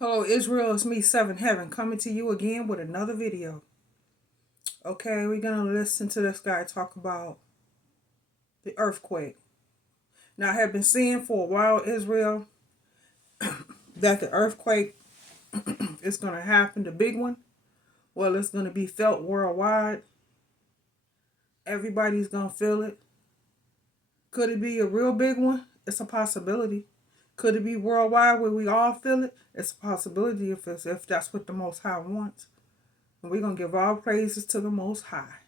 Hello Israel, it's me, Seven Heaven, coming to you again with another video. Okay, we're gonna listen to this guy talk about the earthquake. Now I have been seeing for a while, Israel, that the earthquake is gonna happen, the big one. Well, it's gonna be felt worldwide. Everybody's gonna feel it. Could it be a real big one? It's a possibility. Could it be worldwide where we all feel it? It's a possibility if that's what the Most High wants. And we're gonna give all praises to the Most High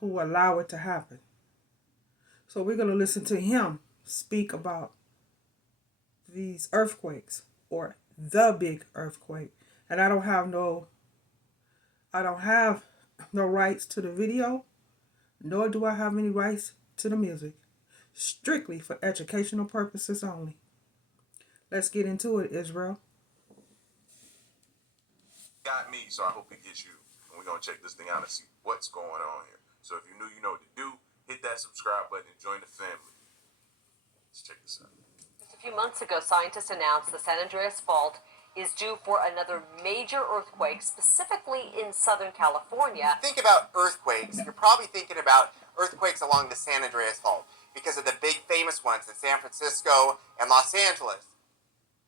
who allow it to happen. So we're going to listen to him speak about these earthquakes or the big earthquake. And I don't have no rights to the video, nor do I have any rights to the music. Strictly for educational purposes only. Let's get into it, Israel. Got me, so I hope it gets you. And we're going to check this thing out and see what's going on here. So if you're new, you know what to do. Hit that subscribe button and join the family. Let's check this out. Just a few months ago, scientists announced the San Andreas Fault is due for another major earthquake, specifically in Southern California. Think about earthquakes, you're probably thinking about earthquakes along the San Andreas Fault because of the big famous ones in San Francisco and Los Angeles.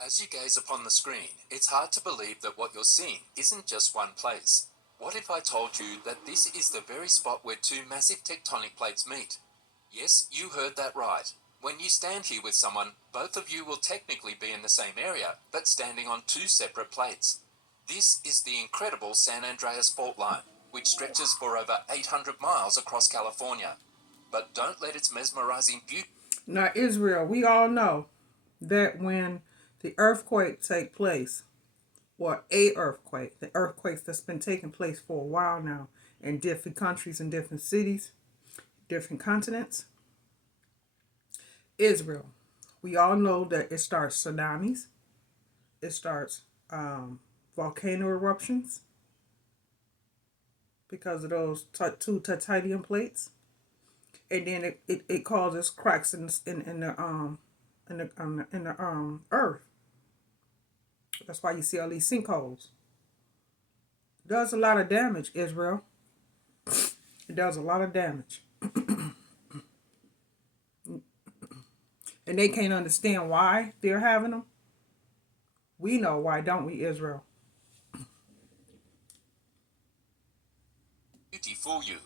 As you gaze upon the screen, it's hard to believe that what you're seeing isn't just one place. What if I told you that this is the very spot where two massive tectonic plates meet? Yes, you heard that right. When you stand here with someone, both of you will technically be in the same area, but standing on two separate plates. This is the incredible San Andreas Fault Line, which stretches for over 800 miles across California. But don't let its mesmerizing beauty... Now, Israel, we all know that when the earthquake take place, or a earthquake, the earthquakes that's been taking place for a while now in different countries and different cities, different continents, Israel, we all know that it starts tsunamis, it starts volcano eruptions because of those two titanium plates, and then it causes cracks in the earth. That's why you see all these sinkholes. It does a lot of damage, Israel. It does a lot of damage. And they can't understand why they're having them. We know why, don't we, Israel? fool you.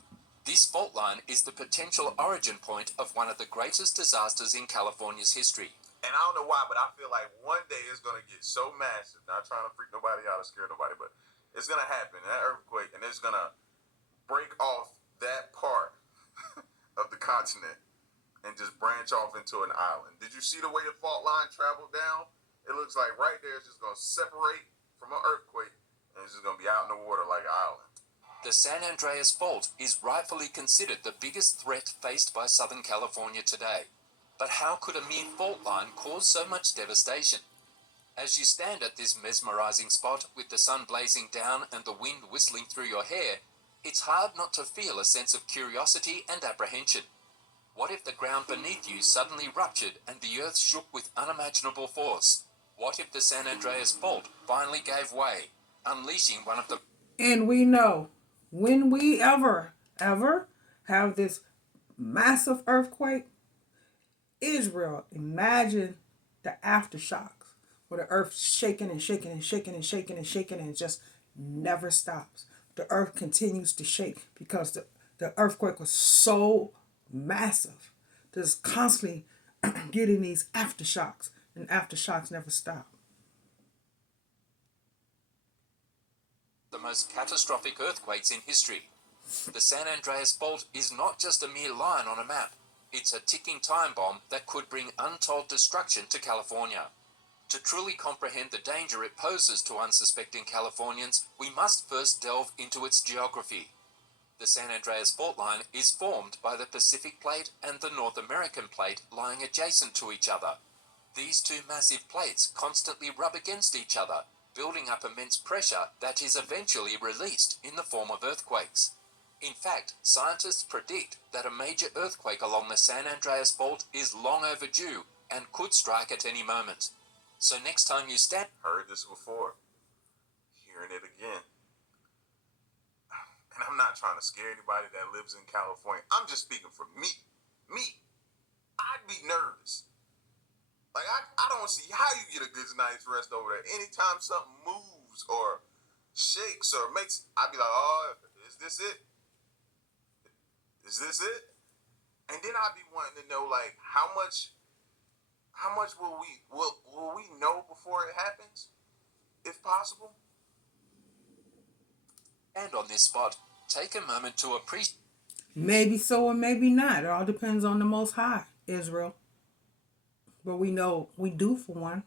This fault line is the potential origin point of one of the greatest disasters in California's history. And I don't know why, but I feel like one day it's going to get so massive. Not trying to freak nobody out or scare nobody, but it's going to happen, that earthquake, and it's going to break off that part of the continent and just branch off into an island. Did you see the way the fault line traveled down? It looks like right there it's just going to separate from an earthquake, and it's just going to be out in the water like an island. The San Andreas Fault is rightfully considered the biggest threat faced by Southern California today. But how could a mere fault line cause so much devastation? As you stand at this mesmerizing spot with the sun blazing down and the wind whistling through your hair, it's hard not to feel a sense of curiosity and apprehension. What if the ground beneath you suddenly ruptured and the earth shook with unimaginable force? What if the San Andreas Fault finally gave way, unleashing one of the... And we know when we ever have this massive earthquake, Israel, imagine the aftershocks where the earth shaking and shaking and shaking and shaking and shaking and just never stops. The earth continues to shake because the earthquake was so massive. There's constantly getting these aftershocks, and aftershocks never stop. The most catastrophic earthquakes in history. The San Andreas Fault is not just a mere line on a map. It's a ticking time bomb that could bring untold destruction to California. To truly comprehend the danger it poses to unsuspecting Californians, we must first delve into its geography. The San Andreas Fault Line is formed by the Pacific Plate and the North American Plate lying adjacent to each other. These two massive plates constantly rub against each other, building up immense pressure that is eventually released in the form of earthquakes. In fact, scientists predict that a major earthquake along the San Andreas Fault is long overdue and could strike at any moment. So next time you stand... Heard this before. Hearing it again. And I'm not trying to scare anybody that lives in California. I'm just speaking for me. Me. I'd be nervous. Like, I don't see how you get a good night's rest over there. Anytime something moves or shakes or makes, I'd be like, oh, is this it? Is this it? And then I'd be wanting to know, like, how much will we know before it happens, if possible? And on this spot, take a moment to appreciate... Maybe so or maybe not. It all depends on the Most High, Israel. But we know we do for one.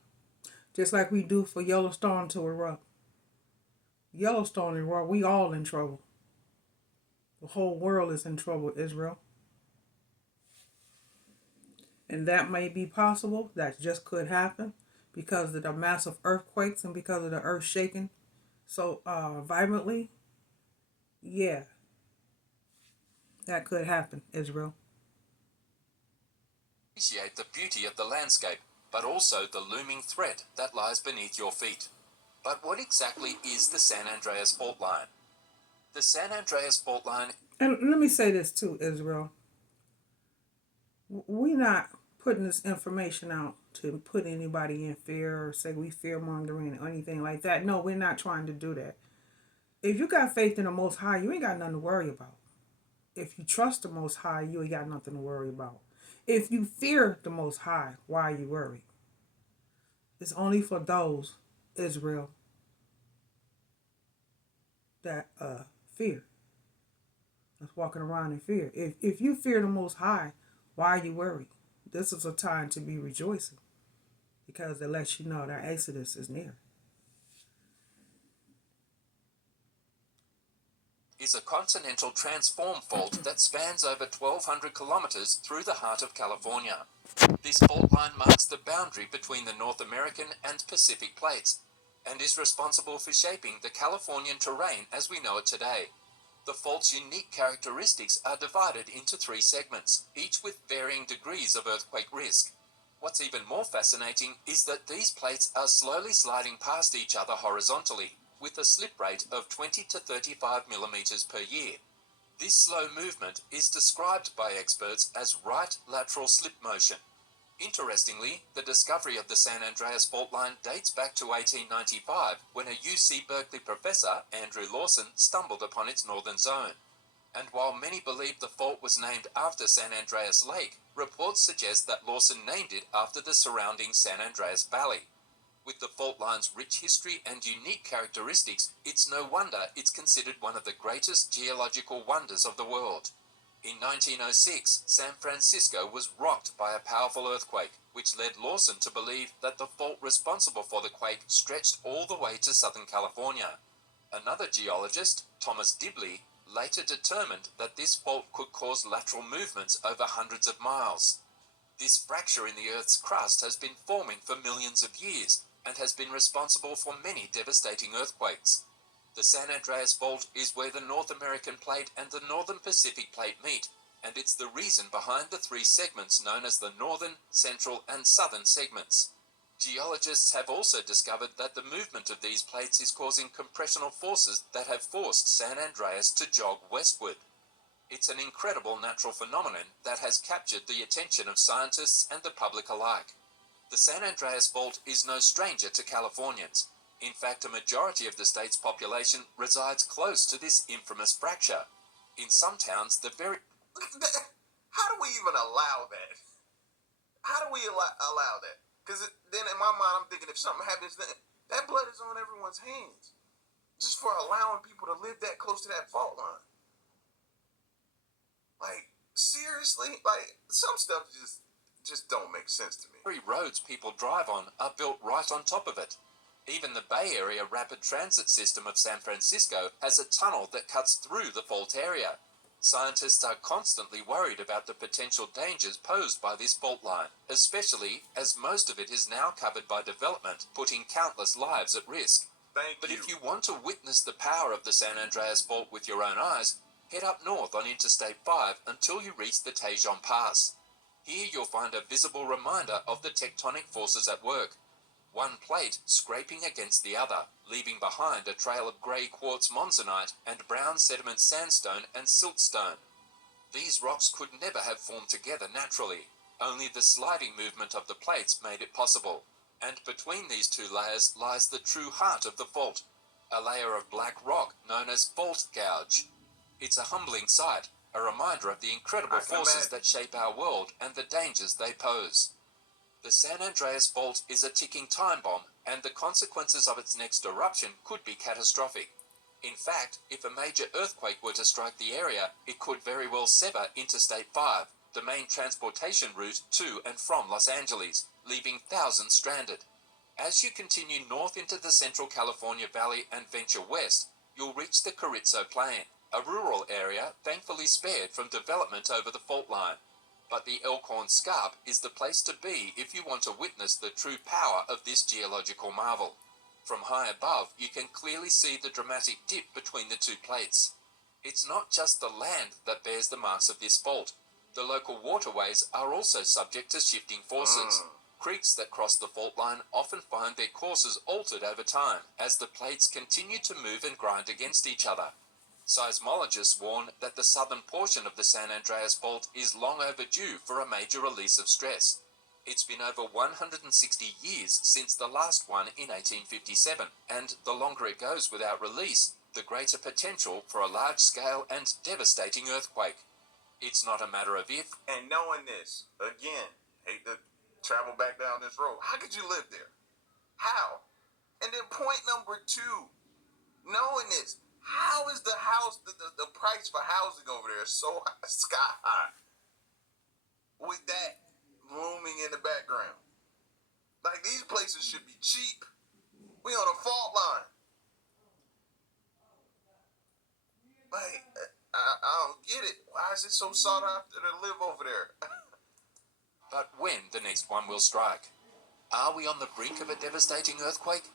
Just like we do for Yellowstone to erupt. Yellowstone erupt, we all in trouble. The whole world is in trouble, Israel. And that may be possible. That just could happen because of the massive earthquakes and because of the earth shaking so violently. Yeah. That could happen, Israel. Appreciate the beauty of the landscape, but also the looming threat that lies beneath your feet. But what exactly is the San Andreas Fault Line? The San Andreas Fault Line... And let me say this too, Israel. We're not putting this information out to put anybody in fear or say we fear-mongering or anything like that. No, we're not trying to do that. If you got faith in the Most High, you ain't got nothing to worry about. If you trust the Most High, you ain't got nothing to worry about. If you fear the Most High, why are you worried? It's only for those, Israel, that fear. That's walking around in fear. If you fear the Most High, why are you worried? This is a time to be rejoicing because it lets you know that Exodus is near. Is a continental transform fault that spans over 1,200 kilometers through the heart of California. This fault line marks the boundary between the North American and Pacific plates and is responsible for shaping the Californian terrain as we know it today. The fault's unique characteristics are divided into 3 segments, each with varying degrees of earthquake risk. What's even more fascinating is that these plates are slowly sliding past each other horizontally, with a slip rate of 20 to 35 millimeters per year. This slow movement is described by experts as right lateral slip motion. Interestingly, the discovery of the San Andreas Fault Line dates back to 1895, when a UC Berkeley professor, Andrew Lawson, stumbled upon its northern zone. And while many believe the fault was named after San Andreas Lake, reports suggest that Lawson named it after the surrounding San Andreas Valley. With the fault line's rich history and unique characteristics, it's no wonder it's considered one of the greatest geological wonders of the world. In 1906, San Francisco was rocked by a powerful earthquake, which led Lawson to believe that the fault responsible for the quake stretched all the way to Southern California. Another geologist, Thomas Dibley, later determined that this fault could cause lateral movements over hundreds of miles. This fracture in the Earth's crust has been forming for millions of years and has been responsible for many devastating earthquakes. The San Andreas Fault is where the North American Plate and the Northern Pacific Plate meet, and it's the reason behind the 3 segments known as the Northern, Central, and Southern segments. Geologists have also discovered that the movement of these plates is causing compressional forces that have forced San Andreas to jog westward. It's an incredible natural phenomenon that has captured the attention of scientists and the public alike. The San Andreas Fault is no stranger to Californians. In fact, a majority of the state's population resides close to this infamous fracture. In some towns, the very... How do we even allow that? How do we allow that? Because then in my mind, I'm thinking if something happens, then that blood is on everyone's hands. Just for allowing people to live that close to that fault line. Like, seriously? Like, some stuff just don't make sense to me. very roads people drive on are built right on top of it. Even the Bay Area Rapid Transit System of San Francisco has a tunnel that cuts through the fault area. Scientists are constantly worried about the potential dangers posed by this fault line, especially as most of it is now covered by development, putting countless lives at risk. But if you want to witness the power of the San Andreas Fault with your own eyes, head up north on Interstate 5 until you reach the Tejon Pass. Here you'll find a visible reminder of the tectonic forces at work. one plate scraping against the other, leaving behind a trail of grey quartz monzonite and brown sediment sandstone and siltstone. These rocks could never have formed together naturally. Only the sliding movement of the plates made it possible. And between these two layers lies the true heart of the fault, a layer of black rock known as fault gouge. It's a humbling sight, a reminder of the incredible forces that shape our world and the dangers they pose. The San Andreas Fault is a ticking time bomb, and the consequences of its next eruption could be catastrophic. In fact, if a major earthquake were to strike the area, it could very well sever Interstate 5, the main transportation route to and from Los Angeles, leaving thousands stranded. As you continue north into the Central California Valley and venture west, you'll reach the Carrizo Plain, a rural area thankfully spared from development over the fault line. But the Elkhorn Scarp is the place to be if you want to witness the true power of this geological marvel. From high above, you can clearly see the dramatic dip between the two plates. It's not just the land that bears the marks of this fault. The local waterways are also subject to shifting forces. Creeks that cross the fault line often find their courses altered over time as the plates continue to move and grind against each other. Seismologists warn that the southern portion of the San Andreas Fault is long overdue for a major release of stress. It's been over 160 years since the last one in 1857, and the longer it goes without release, the greater potential for a large-scale and devastating earthquake. It's not a matter of if. And knowing this, again, hate to travel back down this road. How could you live there? How? And then point number 2, knowing this, how is the house, the price for housing over there so high, sky high with that looming in the background? Like, these places should be cheap. We on a fault line. Like, I don't get it. Why is it so sought after to live over there? But when the next one will strike? Are we on the brink of a devastating earthquake?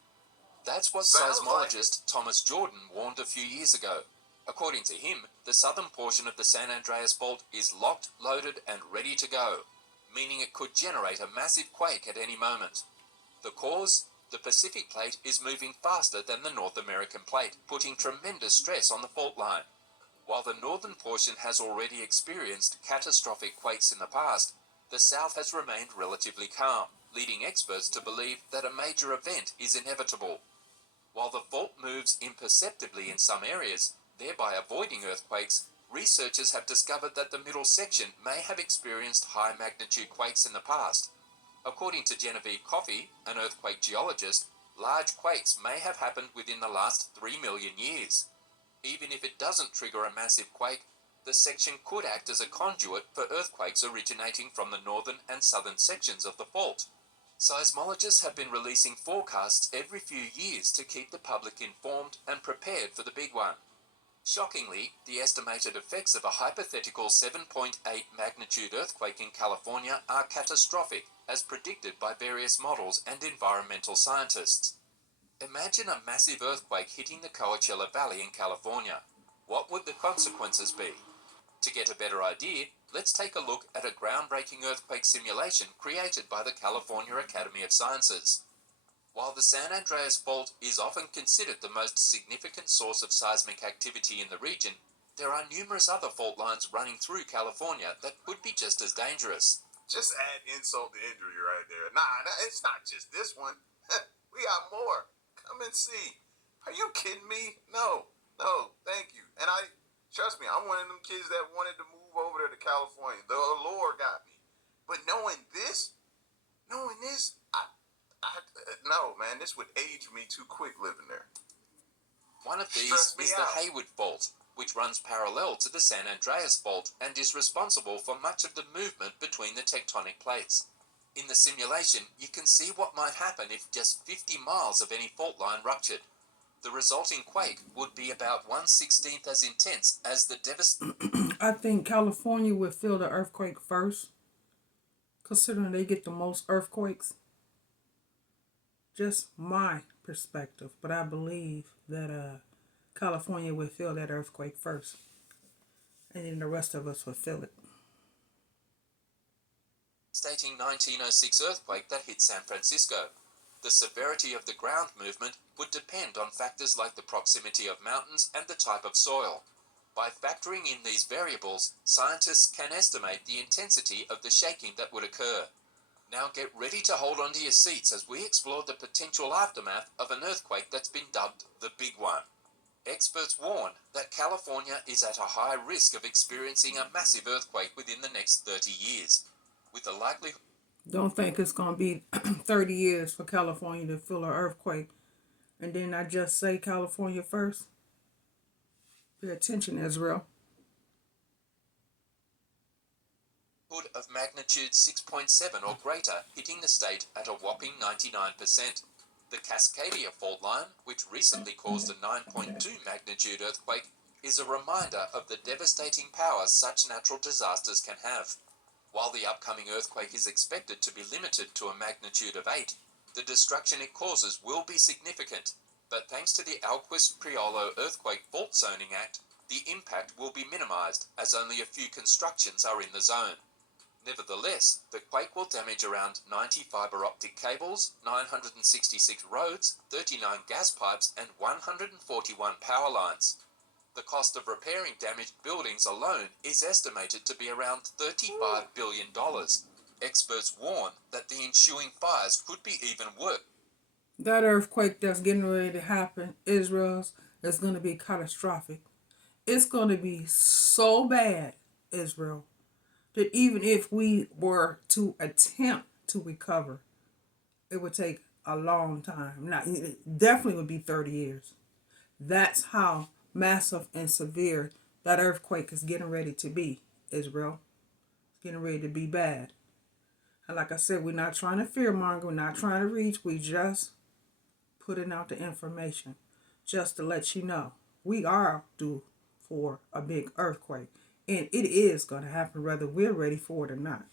That's what seismologist Thomas Jordan warned a few years ago. According to him, the southern portion of the San Andreas Fault is locked, loaded, and ready to go, meaning it could generate a massive quake at any moment. The cause? The Pacific Plate is moving faster than the North American Plate, putting tremendous stress on the fault line. While the northern portion has already experienced catastrophic quakes in the past, the south has remained relatively calm, leading experts to believe that a major event is inevitable. While the fault moves imperceptibly in some areas, thereby avoiding earthquakes, researchers have discovered that the middle section may have experienced high-magnitude quakes in the past. According to Genevieve Coffey, an earthquake geologist, large quakes may have happened within the last 3 million years. Even if it doesn't trigger a massive quake, the section could act as a conduit for earthquakes originating from the northern and southern sections of the fault. Seismologists have been releasing forecasts every few years to keep the public informed and prepared for the big one. Shockingly, the estimated effects of a hypothetical 7.8 magnitude earthquake in California are catastrophic, as predicted by various models and environmental scientists. Imagine a massive earthquake hitting the Coachella Valley in California. What would the consequences be? To get a better idea, let's take a look at a groundbreaking earthquake simulation created by the California Academy of Sciences. While the San Andreas Fault is often considered the most significant source of seismic activity in the region, there are numerous other fault lines running through California that could be just as dangerous. Just add insult to injury right there. Nah, it's not just this one. We got more. Come and see. Are you kidding me? No, thank you. And trust me, I'm one of them kids that wanted to move over there to California. The allure got me. But knowing this, no, man, this would age me too quick living there. One of these is the Hayward Fault, which runs parallel to the San Andreas Fault and is responsible for much of the movement between the tectonic plates. In the simulation, you can see what might happen if just 50 miles of any fault line ruptured. The resulting quake would be about 1/16th as intense as the I think California would feel the earthquake first, considering they get the most earthquakes. Just my perspective, but I believe that California would feel that earthquake first, and then the rest of us would feel it. devastating 1906 earthquake that hit San Francisco. The severity of the ground movement would depend on factors like the proximity of mountains and the type of soil. By factoring in these variables, scientists can estimate the intensity of the shaking that would occur. Now get ready to hold on to your seats as we explore the potential aftermath of an earthquake that's been dubbed the Big One. Experts warn that California is at a high risk of experiencing a massive earthquake within the next 30 years, with the likelihood. Don't think it's going to be 30 years for California to feel an earthquake. And then I just say California first. Pay attention, Israel. Of magnitude 6.7 or greater hitting the state at a whopping 99%. The Cascadia fault line, which recently caused a 9.2 magnitude earthquake, is a reminder of the devastating power such natural disasters can have. While the upcoming earthquake is expected to be limited to a magnitude of 8, the destruction it causes will be significant, but thanks to the Alquist-Priolo Earthquake Fault Zoning Act, the impact will be minimized as only a few constructions are in the zone. Nevertheless, the quake will damage around 90 fiber optic cables, 966 roads, 39 gas pipes, and 141 power lines. The cost of repairing damaged buildings alone is estimated to be around $35 billion. Experts warn that the ensuing fires could be even worse. That earthquake that's getting ready to happen, Israel's, is going to be catastrophic. It's going to be so bad, Israel, that even if we were to attempt to recover, it would take a long time. Now, it definitely would be 30 years. That's how massive and severe that earthquake is getting ready to be, Israel. It's getting ready to be bad. And like I said, we're not trying to fearmonger. We're not trying to reach. We just putting out the information just to let you know we are due for a big earthquake. And it is going to happen whether we're ready for it or not.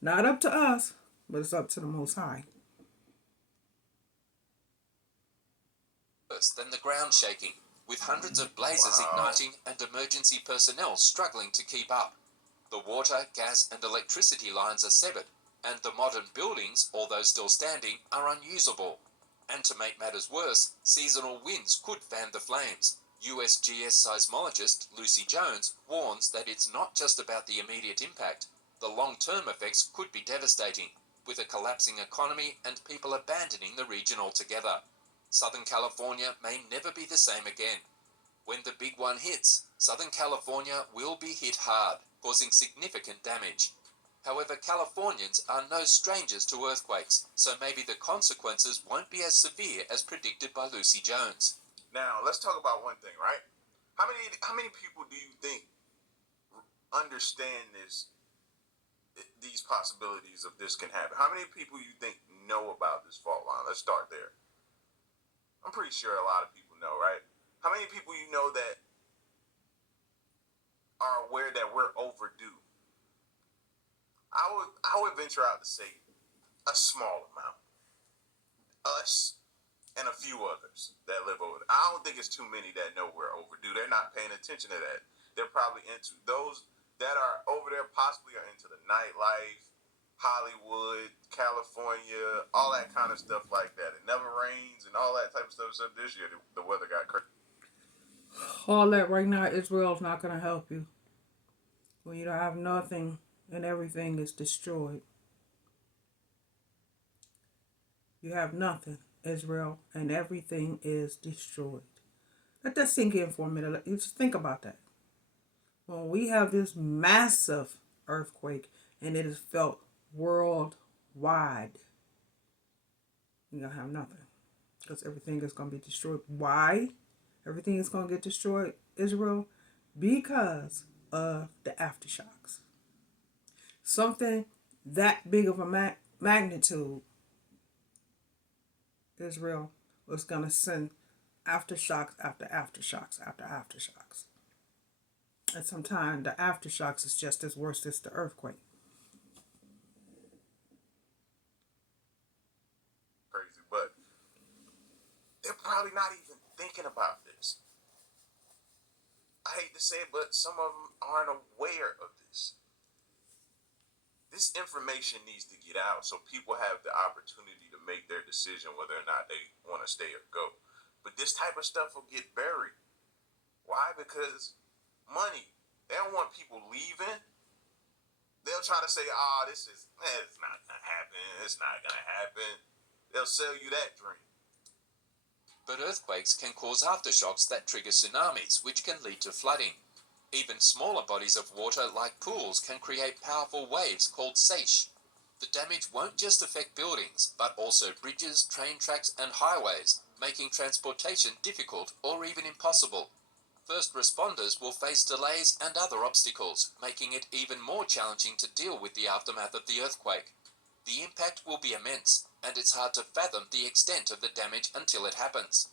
Not up to us, but it's up to the Most High. Worse than the ground shaking, with hundreds of blazes igniting and emergency personnel struggling to keep up. The water, gas, and electricity lines are severed, and the modern buildings, although still standing, are unusable. And to make matters worse, seasonal winds could fan the flames. USGS seismologist Lucy Jones warns that it's not just about the immediate impact. The long-term effects could be devastating, with a collapsing economy and people abandoning the region altogether. Southern California may never be the same again. When the big one hits, Southern California will be hit hard, causing significant damage. However, Californians are no strangers to earthquakes, so maybe the consequences won't be as severe as predicted by Lucy Jones. Now, let's talk about one thing, right? How many people do you think understand these possibilities of this can happen? How many people you think know about this fault line? Let's start there. I'm pretty sure a lot of people know, right? How many people you know that are aware that we're overdue? I would venture out to say a small amount. Us and a few others that live over there. I don't think it's too many that know we're overdue. They're not paying attention to that. They're probably into those that are over there, possibly are into the nightlife, Hollywood, California, all that kind of stuff like that. It never rains and all that type of stuff. So this year the weather got crazy. All that right now, Israel's not going to help you. When you don't have nothing and everything is destroyed. You have nothing, Israel, and everything is destroyed. Let that sink in for a minute. Just think about that. When we have this massive earthquake and it is felt worldwide, you're going to have nothing because everything is going to be destroyed. Why? Everything is going to get destroyed, Israel, because of the aftershocks. Something that big of a magnitude, Israel, was going to send aftershocks after aftershocks after aftershocks. And sometimes the aftershocks is just as worse as the earthquake. Crazy, but they're probably not even thinking about this. I hate to say it, but some of them aren't aware of this. this information needs to get out so people have the opportunity to make their decision whether or not they want to stay or go. But this type of stuff will get buried. Why? Because money. They don't want people leaving. They'll try to say, it's not going to happen. It's not going to happen. They'll sell you that dream. But earthquakes can cause aftershocks that trigger tsunamis, which can lead to flooding. Even smaller bodies of water, like pools, can create powerful waves called seiche. The damage won't just affect buildings, but also bridges, train tracks, and highways, making transportation difficult or even impossible. First responders will face delays and other obstacles, making it even more challenging to deal with the aftermath of the earthquake. The impact will be immense, and it's hard to fathom the extent of the damage until it happens.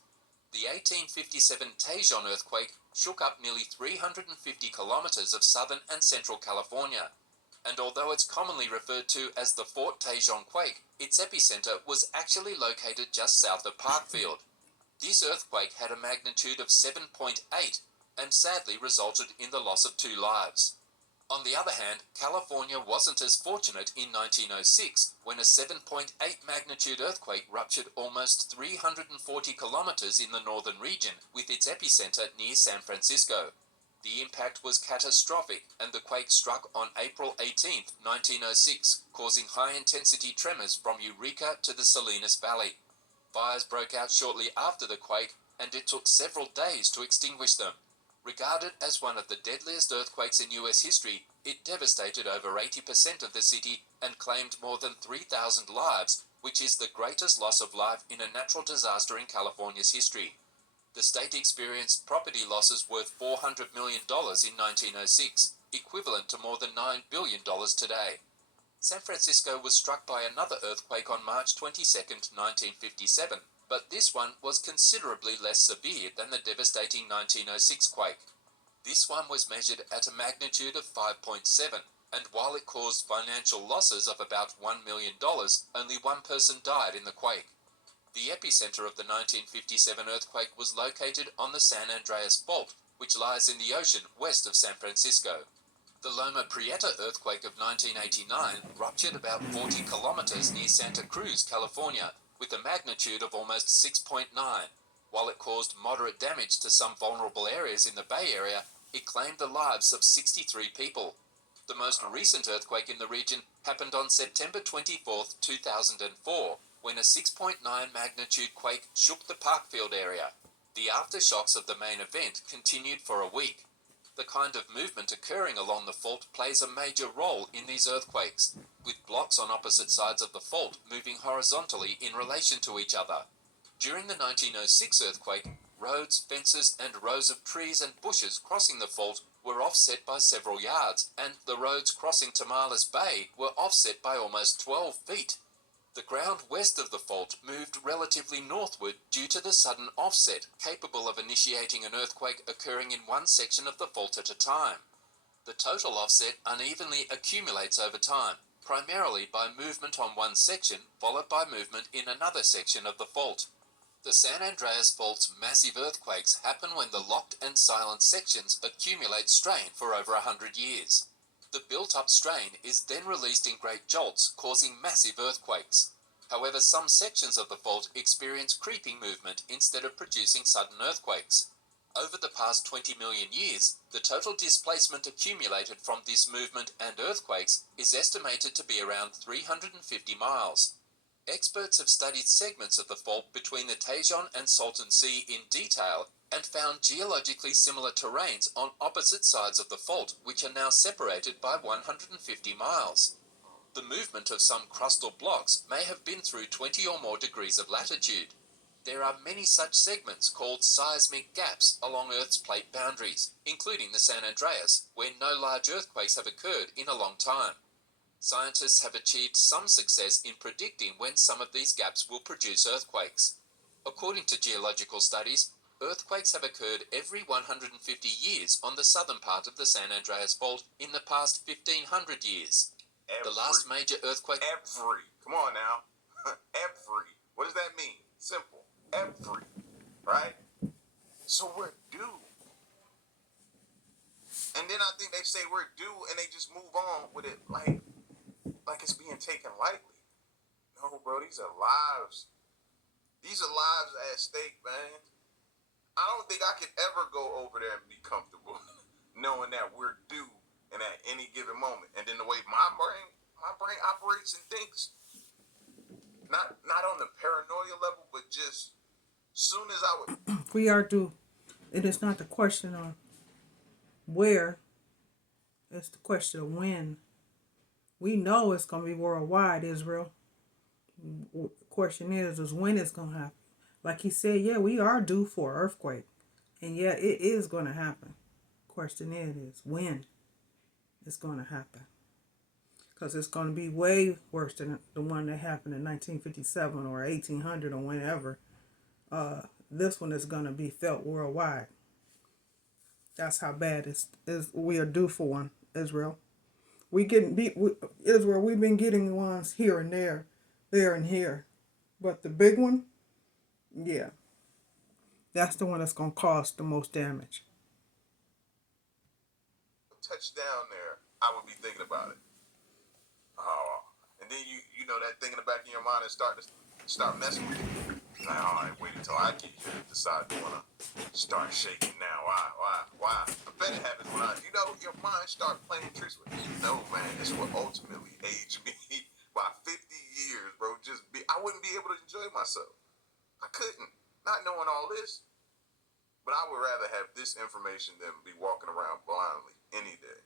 The 1857 Tejon earthquake shook up nearly 350 kilometers of southern and central California, and although it's commonly referred to as the Fort Tejon quake, its epicenter was actually located just south of Parkfield. This earthquake had a magnitude of 7.8 and sadly resulted in the loss of 2 lives. On the other hand, California wasn't as fortunate in 1906 when a 7.8 magnitude earthquake ruptured almost 340 kilometers in the northern region with its epicenter near San Francisco. The impact was catastrophic, and the quake struck on April 18, 1906, causing high-intensity tremors from Eureka to the Salinas Valley. Fires broke out shortly after the quake, and it took several days to extinguish them. Regarded as one of the deadliest earthquakes in US history, it devastated over 80% of the city and claimed more than 3,000 lives, which is the greatest loss of life in a natural disaster in California's history. The state experienced property losses worth $400 million in 1906, equivalent to more than $9 billion today. San Francisco was struck by another earthquake on March 22, 1957, but this one was considerably less severe than the devastating 1906 quake. This one was measured at a magnitude of 5.7, and while it caused financial losses of about $1 million, only one person died in the quake. The epicenter of the 1957 earthquake was located on the San Andreas Fault, which lies in the ocean west of San Francisco. The Loma Prieta earthquake of 1989 ruptured about 40 kilometers near Santa Cruz, California, with a magnitude of almost 6.9. While it caused moderate damage to some vulnerable areas in the Bay Area, it claimed the lives of 63 people. The most recent earthquake in the region happened on September 24, 2004, when a 6.9 magnitude quake shook the Parkfield area. The aftershocks of the main event continued for a week. The kind of movement occurring along the fault plays a major role in these earthquakes, with blocks on opposite sides of the fault moving horizontally in relation to each other. During the 1906 earthquake, roads, fences, and rows of trees and bushes crossing the fault were offset by several yards, and the roads crossing Tomales Bay were offset by almost 12 feet. The ground west of the fault moved relatively northward due to the sudden offset, capable of initiating an earthquake occurring in one section of the fault at a time. The total offset unevenly accumulates over time, primarily by movement on one section, followed by movement in another section of the fault. The San Andreas Fault's massive earthquakes happen when the locked and silent sections accumulate strain for over 100 years. The built-up strain is then released in great jolts, causing massive earthquakes. However, some sections of the fault experience creeping movement instead of producing sudden earthquakes. Over the past 20 million years, the total displacement accumulated from this movement and earthquakes is estimated to be around 350 miles. Experts have studied segments of the fault between the Tejon and Salton Sea in detail and found geologically similar terrains on opposite sides of the fault, which are now separated by 150 miles. The movement of some crustal blocks may have been through 20 or more degrees of latitude. There are many such segments called seismic gaps along Earth's plate boundaries, including the San Andreas, where no large earthquakes have occurred in a long time. Scientists have achieved some success in predicting when some of these gaps will produce earthquakes. According to geological studies, earthquakes have occurred every 150 years on the southern part of the San Andreas Fault in the past 1,500 years. The last major earthquake... Come on now. Every. What does that mean? Simple. Every. Right? So we're due. And then I think they say we're due and they just move on with it. Like, like it's being taken lightly. No, bro, these are lives. These are lives at stake, man. I don't think I could ever go over there and be comfortable knowing that we're due and at any given moment. And then the way my brain operates and thinks, not on the paranoia level, but just soon as I would. We are due. It is not the question of where, it's the question of when. We know it's going to be worldwide, Israel. The question is when it's going to happen. Like he said, yeah, we are due for an earthquake. And yeah, it is going to happen. Question is when it's going to happen. Because it's going to be way worse than the one that happened in 1957 or 1800 or whenever. This one is going to be felt worldwide. That's how bad we are due for one, Israel. Israel, we've been getting ones here and there and here. But the big one, yeah, that's the one that's going to cause the most damage. Touchdown there, I would be thinking about it. Oh, and then you know that thing in the back of your mind is start messing with you. Like, all right, wait until I get here to decide you want to start shaking now. Why? I bet it happens when your mind start playing tricks with you. No, man, it's what ultimately aged me by 50 years, bro. I wouldn't be able to enjoy myself. I couldn't, not knowing all this. But I would rather have this information than be walking around blindly any day.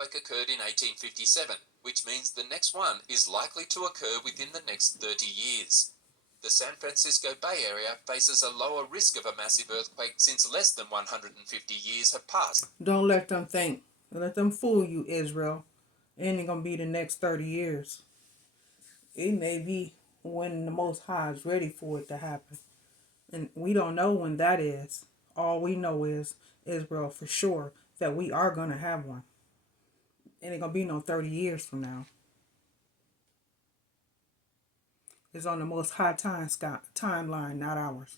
Occurred in 1857, which means the next one is likely to occur within the next 30 years. The San Francisco Bay Area faces a lower risk of a massive earthquake since less than 150 years have passed. Don't let them think. Don't let them fool you, Israel. It ain't going to be the next 30 years. It may be when the Most High is ready for it to happen. And we don't know when that is. All we know is, Israel, for sure, that we are going to have one. It ain't going to be no 30 years from now. It's on the Most High timeline, not ours.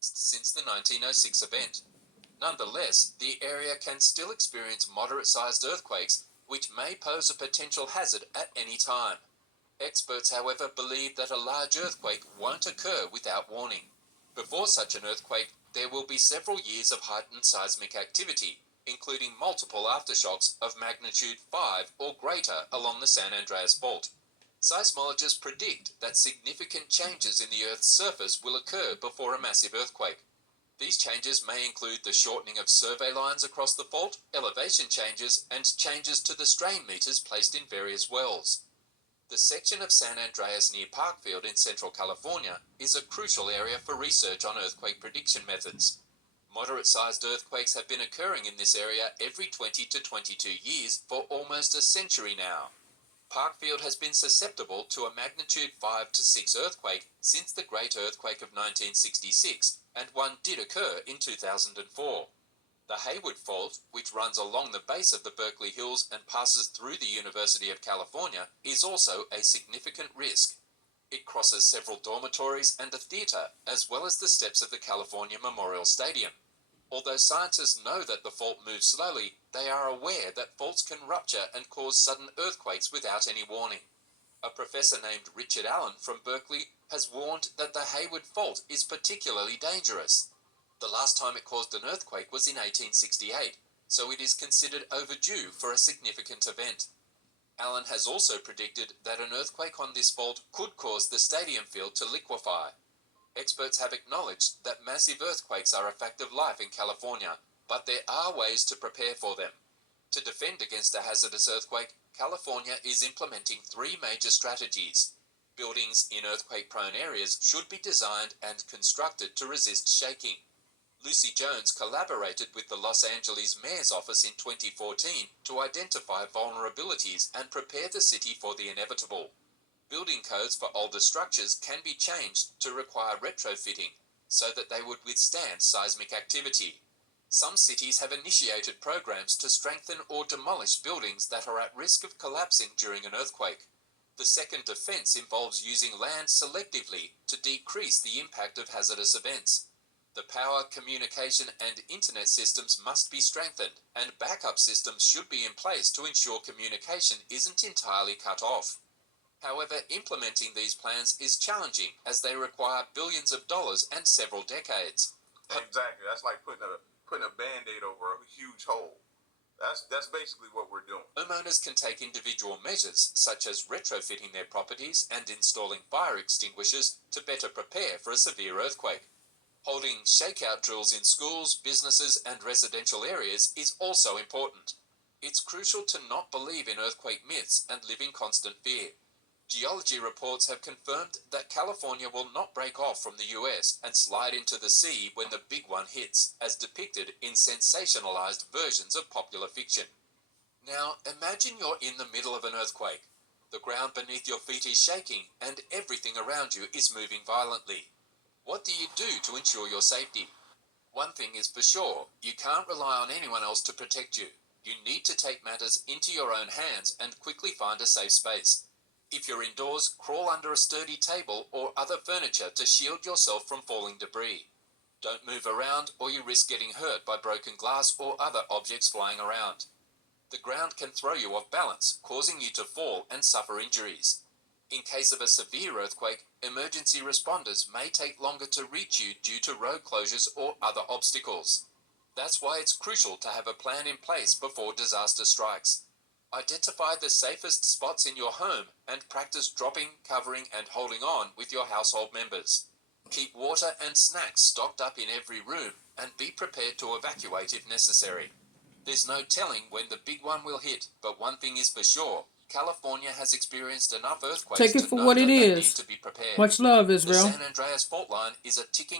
Since the 1906 event. Nonetheless, the area can still experience moderate-sized earthquakes, which may pose a potential hazard at any time. Experts, however, believe that a large earthquake won't occur without warning. Before such an earthquake, there will be several years of heightened seismic activity, including multiple aftershocks of magnitude 5 or greater along the San Andreas Fault. Seismologists predict that significant changes in the Earth's surface will occur before a massive earthquake. These changes may include the shortening of survey lines across the fault, elevation changes, and changes to the strain meters placed in various wells. The section of San Andreas near Parkfield in Central California is a crucial area for research on earthquake prediction methods. Moderate-sized earthquakes have been occurring in this area every 20 to 22 years for almost a century now. Parkfield has been susceptible to a magnitude 5 to 6 earthquake since the Great Earthquake of 1966, and one did occur in 2004. The Hayward Fault, which runs along the base of the Berkeley Hills and passes through the University of California, is also a significant risk. It crosses several dormitories and a theatre, as well as the steps of the California Memorial Stadium. Although scientists know that the fault moves slowly, they are aware that faults can rupture and cause sudden earthquakes without any warning. A professor named Richard Allen from Berkeley has warned that the Hayward Fault is particularly dangerous. The last time it caused an earthquake was in 1868, so it is considered overdue for a significant event. Allen has also predicted that an earthquake on this fault could cause the stadium field to liquefy. Experts have acknowledged that massive earthquakes are a fact of life in California, but there are ways to prepare for them. To defend against a hazardous earthquake, California is implementing 3 major strategies. Buildings in earthquake-prone areas should be designed and constructed to resist shaking. Lucy Jones collaborated with the Los Angeles Mayor's Office in 2014 to identify vulnerabilities and prepare the city for the inevitable. Building codes for older structures can be changed to require retrofitting so that they would withstand seismic activity. Some cities have initiated programs to strengthen or demolish buildings that are at risk of collapsing during an earthquake. The second defense involves using land selectively to decrease the impact of hazardous events. The power, communication, and internet systems must be strengthened, and backup systems should be in place to ensure communication isn't entirely cut off. However, implementing these plans is challenging as they require billions of dollars and several decades. Exactly. That's like putting a Band-Aid over a huge hole. That's basically what we're doing. Homeowners can take individual measures, such as retrofitting their properties and installing fire extinguishers to better prepare for a severe earthquake. Holding shakeout drills in schools, businesses, and residential areas is also important. It's crucial to not believe in earthquake myths and live in constant fear. Geology reports have confirmed that California will not break off from the US and slide into the sea when the big one hits, as depicted in sensationalized versions of popular fiction. Now, imagine you're in the middle of an earthquake. The ground beneath your feet is shaking and everything around you is moving violently. What do you do to ensure your safety? One thing is for sure, you can't rely on anyone else to protect you. You need to take matters into your own hands and quickly find a safe space. If you're indoors, crawl under a sturdy table or other furniture to shield yourself from falling debris. Don't move around or you risk getting hurt by broken glass or other objects flying around. The ground can throw you off balance, causing you to fall and suffer injuries. In case of a severe earthquake, emergency responders may take longer to reach you due to road closures or other obstacles. That's why it's crucial to have a plan in place before disaster strikes. Identify the safest spots in your home and practice dropping, covering, and holding on with your household members. Keep water and snacks stocked up in every room and be prepared to evacuate if necessary. There's no telling when the big one will hit, but one thing is for sure. California has experienced enough earthquakes Take it to for know what that it they is. need to be prepared. Much love, The Israel. San Andreas fault line is a ticking